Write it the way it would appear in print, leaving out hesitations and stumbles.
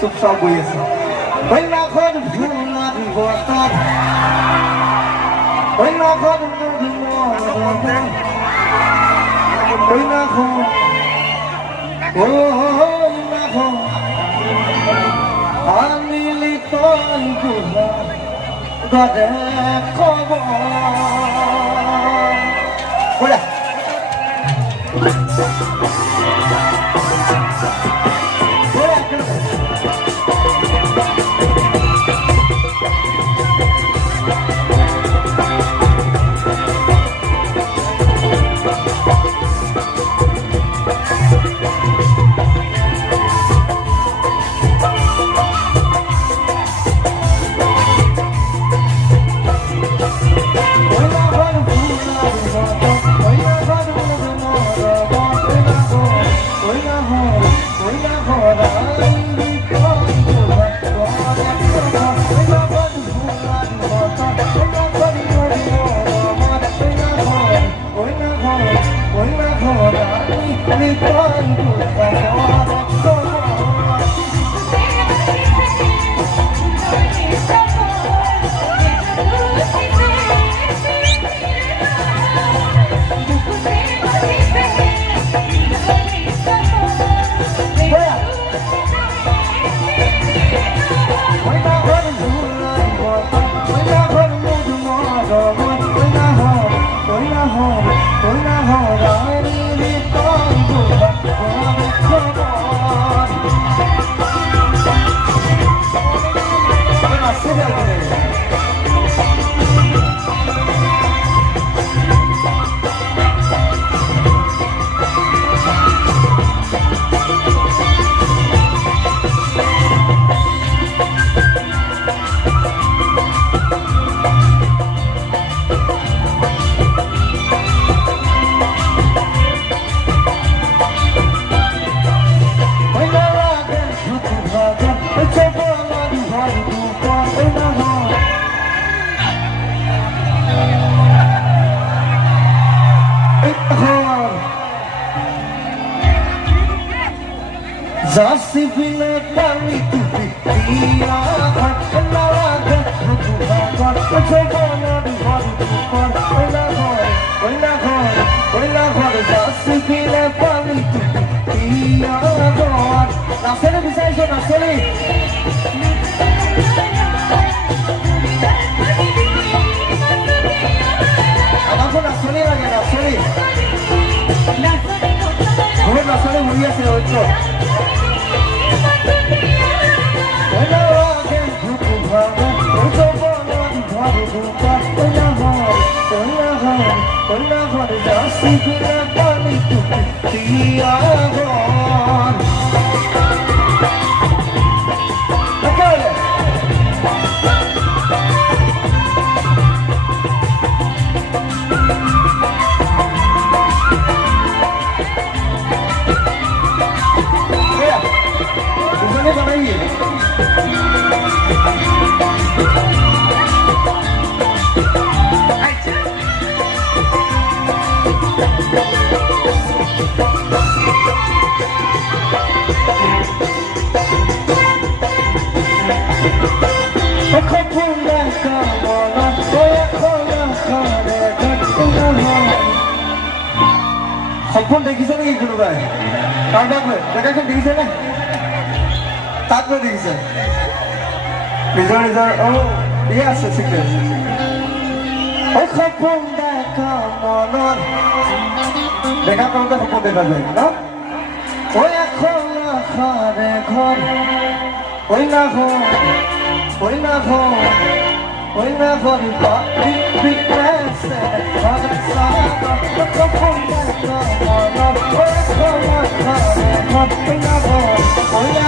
চুপচাপ বহি আছে কইনাখন ফুলত বতত কইনাখন কইনাখন কইনাখন আনিলি তই গুলা গদে কব বলা Zasipile pali tupi iya nalaga bukan coba di baru bukan olah zasipile pali tupi iya god nasele bisa iso nasele abajo nasele lagi nasele Gue nasele mulia se ocho সম্পূর্ণ দেখিছে নাকি কোনোবাই কারণ দেখাখন দেখিছে নে তাক দেখিছে নিজৰ নিজৰ ইয়ে আছে চিক্ৰেট সপোন দেখা মনত দেখা কৰোঁতে সপোন দেখা যায় ন এখন আশাৰে ঘৰ নাখন বিক্ৰেছে সপোন দেখা মনত এখন আশাৰে ঘৰ